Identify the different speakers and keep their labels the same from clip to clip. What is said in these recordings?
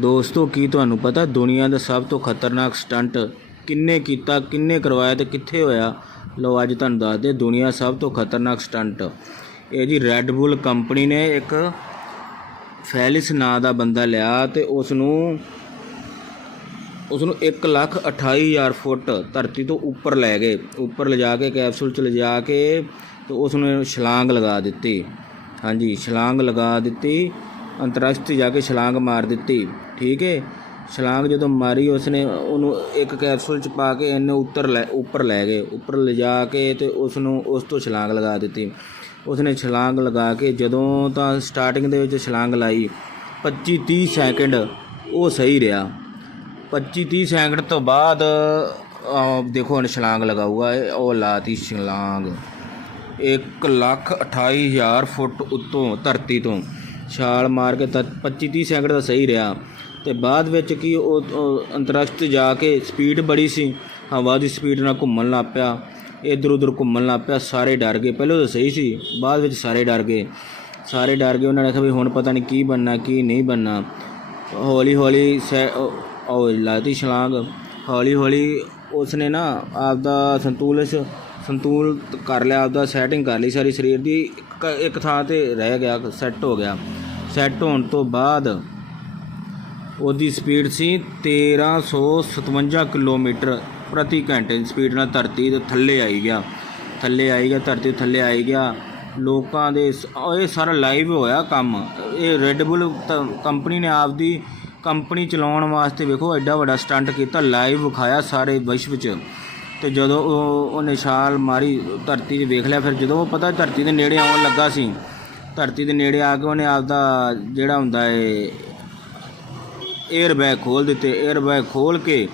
Speaker 1: ਦੋਸਤੋ, ਕੀ ਤੁਹਾਨੂੰ ਪਤਾ ਦੁਨੀਆ ਦਾ ਸਭ ਤੋਂ ਖਤਰਨਾਕ ਸਟੰਟ ਕਿੰਨੇ ਕੀਤਾ, ਕਿੰਨੇ ਕਰਵਾਇਆ ਤੇ ਕਿੱਥੇ ਹੋਇਆ? ਲਓ, ਅੱਜ ਤੁਹਾਨੂੰ ਦੱਸਦੇ ਦੁਨੀਆ ਸਭ ਤੋਂ ਖਤਰਨਾਕ ਸਟੰਟ। ਇਹ ਜੀ ਰੈੱਡ ਬੁੱਲ ਕੰਪਨੀ ਨੇ ਇੱਕ ਫੈਲਿਸ ਨਾਂ ਦਾ ਬੰਦਾ ਲਿਆ ਤੇ ਉਸ ਨੂੰ ਉਸ ਨੂੰ 1 ਲੱਖ 28000 ਫੁੱਟ ਧਰਤੀ ਤੋਂ ਉੱਪਰ ਲੈ ਗਏ। ਉੱਪਰ ਲਿਜਾ ਕੇ, ਕੈਪਸੂਲ ਚ ਲਿਜਾ ਕੇ ਤੇ ਉਸ ਨੂੰ ਛਲਾਂਗ ਲਗਾ ਦਿੱਤੀ। ਹਾਂਜੀ, ਛਲਾਂਗ ਲਗਾ ਦਿੱਤੀ। ਅੰਤਰਰਾਸ਼ਟਰੀ ਜਾ ਕੇ ਛਲਾਂਗ ਮਾਰ ਦਿੱਤੀ। ਠੀਕ ਹੈ ਛਲਾਂਗ ਜਦੋਂ ਮਾਰੀ, ਉਸਨੇ ਉਹਨੂੰ ਇੱਕ ਕੈਪਸੂਲ ਚ ਪਾ ਕੇ ਇਹਨੇ ਉੱਤਰ ਲੈ, ਉੱਪਰ ਲੈ ਗਏ। ਉੱਪਰ ਲਿਜਾ ਕੇ ਤੇ ਉਸ ਨੂੰ ਉਸ ਤੋਂ ਛਲਾਂਗ ਲਗਾ ਦਿੱਤੀ। ਉਸਨੇ ਛਲਾਂਗ ਲਗਾ ਕੇ ਜਦੋਂ ਤਾਂ ਸਟਾਰਟਿੰਗ ਦੇ ਵਿੱਚ ਛਲਾਂਗ ਲਾਈ 25 30 ਸੈਕਿੰਡ ਉਹ ਸਹੀ ਰਿਹਾ। 25 30 ਸੈਕਿੰਡ ਤੋਂ ਬਾਅਦ ਦੇਖੋ ਹੁਣ ਛਲਾਂਗ ਲਗਾਊਗਾ ਇਹ, ਉਹ ਲਾਤੀ ਛਲਾਂਗ। 1 ਲੱਖ 28 ਹਜ਼ਾਰ ਫੁੱਟ ਉੱਤੋਂ, ਧਰਤੀ ਤੋਂ। ਛਾਲ ਮਾਰ ਕੇ 25 30 ਸੈਕਿੰਡ ਦਾ ਸਹੀ ਰਿਹਾ। ਤੇ ਬਾਅਦ ਵਿੱਚ ਕੀ ਉਹ ਉਹ ਅੰਤਰਰਾਸ਼ਟਰੀ ਜਾ ਕੇ ਸਪੀਡ ਬੜੀ ਸੀ। ਹਵਾ ਦੀ ਸਪੀਡ ਨਾਲ ਘੁੰਮਣ ਲੱਗ ਪਿਆ। ਇਧਰ ਉਧਰ ਘੁੰਮਣ ਲੱਗ ਪਿਆ। ਸਾਰੇ ਡਰ ਗਏ। ਪਹਿਲਾਂ ਤਾਂ ਸਹੀ ਸੀ। ਬਾਅਦ ਵਿੱਚ ਸਾਰੇ ਡਰ ਗਏ। ਸਾਰੇ ਡਰ ਗਏ। ਉਹਨਾਂ ਨੇ ਕਿਹਾ ਵੀ ਹੁਣ ਪਤਾ ਨਹੀਂ ਕੀ ਬਣਨਾ, ਕੀ ਨਹੀਂ ਬਣਨਾ। ਹੌਲੀ ਹੌਲੀ ਸੈ- ਉਹ ਲਾਤੀ ਛਲਾਂਗ। ਹੌਲੀ ਹੌਲੀ ਉਸਨੇ ਨਾ ਆਪਦਾ ਸੰਤੁਲਨ ਸੰਤੁਲ ਕਰ ਲਿਆ, ਆਪਦਾ ਸੈਟਿੰਗ ਕਰ ਲਈ ਸਾਰੀ ਸਰੀਰ ਦੀ। ਇੱਕ- ਇੱਕ ਥਾਂ ਤੇ ਰਹਿ ਗਿਆ ਸੈੱਟ ਹੋ ਗਿਆ। ਸੈੱਟ ਹੋਣ ਤੋਂ ਬਾਅਦ ਉਹਦੀ ਸਪੀਡ ਸੀ 1357 ਕਿਲੋਮੀਟਰ ਪ੍ਰਤੀ ਘੰਟੇ ਦੀ ਸਪੀਡ ਨਾਲ ਧਰਤੀ ਦੇ ਥੱਲੇ ਆਈ ਗਿਆ। ਥੱਲੇ ਆਈ ਗਿਆ, ਧਰਤੀ ਦੇ ਥੱਲੇ ਆਈ ਗਿਆ। ਲੋਕਾਂ ਦੇ ਸ- ਉਹ ਇਹ ਸਾਰਾ ਲਾਈਵ ਹੋਇਆ ਕੰਮ। ਇਹ ਰੈੱਡ ਕੰਪਨੀ ਨੇ ਆਪਦੀ ਕੰਪਨੀ ਚਲਾਉਣ ਵਾਸਤੇ ਵੇਖੋ, ਐਡਾ ਵੱਡਾ ਸਟੰਟ ਕੀਤਾ ਲਾਈਵ ਵਿਖਾਇਆ ਸਾਰੇ ਵਿਸ਼ਵ 'ਚ। ਤੇ ਜਦੋਂ ਉਹ ਉਹਨੇ ਛਾਲ ਮਾਰੀ, ਧਰਤੀ 'ਚ ਵੇਖ ਲਿਆ, ਫਿਰ ਜਦੋਂ ਉਹ ਪਤਾ ਧਰਤੀ ਦੇ ਨੇੜੇ ਆਉਣ ਲੱਗਾ ਸੀ, ਧਰਤੀ ਦੇ ਨੇੜੇ ਆ ਕੇ ਉਹਨੇ ਆਪਦਾ ਜਿਹੜਾ ਹੁੰਦਾ ਏ 에ਅਰ ਬੈਗ ਖੋਲ ਦਿੱਤੇ 에ਅਰ ਬੈਗ ਖੋਲ ਕੇ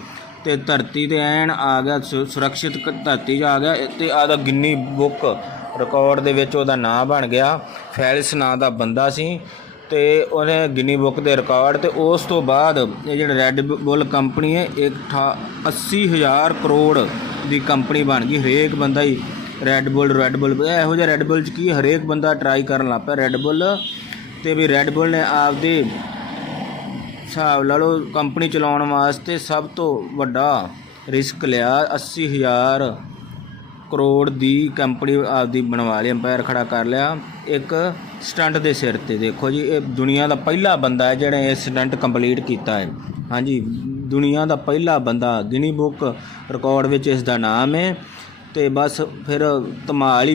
Speaker 1: ਤੇ ਧਰਤੀ ਤੇ ਐਨ ਆ ਗਿਆ ਸੁਰੱਖਿਅਤ ਕ- ਧਰਤੀ 'ਚ ਆ ਗਿਆ ਤੇ ਆਦਾ ਗਿੰਨੀ ਬੁੱਕ ਰਿਕਾਰਡ ਦੇ ਵਿੱਚ ਉਹਦਾ ਨਾਂ ਬਣ ਗਿਆ, ਫੈਲਿਸ ਨਾਂ ਦਾ ਬੰਦਾ ਸੀ ਤੇ ਉਹਨੇ ਗਿੰਨੀ ਬੁੱਕ ਦੇ ਰਿਕਾਰਡ ਤੇ ਉਸ ਤੋਂ ਬਾਅਦ ਇਹ ਜਿਹੜਾ ਰੈੱਡ ਬੁੱਲ ਕੰਪਨੀ ਹੈ, ਇੱਕ ਠਾ- 80000 ਕਰੋੜ ਦੀ ਕੰਪਨੀ ਬਣ ਗਈ, ਹਰੇਕ ਬੰਦਾ ਹੀ ਰੈੱਡ ਬੁੱਲ ਰੈੱਡ ਬੁੱਲ ਇਹੋ ਜਿਹਾ ਰੈੱਡ ਬੁੱਲ 'ਚ ਕੀ ਹਰੇਕ ਬੰਦਾ ਟਰਾਈ ਕਰਨ ਲੱਗ ਪਿਆ ਰੈੱਡ ਬੁੱਲ ਤੇ ਵੀ ਰੈੱਡ ਬੁੱਲ ਨੇ ਆਪਦੇ ਹਿਸਾਬ ਲਾ ਲਓ ਕੰਪਨੀ ਚਲਾਉਣ ਵਾਸਤੇ ਸਭ ਤੋਂ ਵੱਡਾ ਰਿਸਕ ਲਿਆ 80000 ਕਰੋੜ ਦੀ ਕੰਪਨੀ ਆਪਦੀ ਬਣਵਾ ਲਈ, ਅੰਪਾਇਰ ਖੜਾ ਕਰ ਲਿਆ। ਇੱਕ ਸਟੰਟ ਦੇ ਸਿਰ ਤੇ ਦੇਖੋ ਜੀ, ਇਹ ਦੁਨੀਆ ਦਾ ਪਹਿਲਾ ਬੰਦਾ ਹੈ ਜਿਹੜਾ ਇਹ ਸਟੰਟ ਕੰਪਲੀਟ ਕੀਤਾ ਹੈ। ਹਾਂਜੀ ਦੁਨੀਆ ਦਾ ਪਹਿਲਾ ਬੰਦਾ ਗਿਨੀ ਬੁੱਕ ਰਿਕਾਰਡ ਵਿੱਚ ਇਸ ਦਾ ਨਾਮ ਹੈ ਤੇ ਬਸ ਫਿਰ ਧਮਾਲ ਹੀ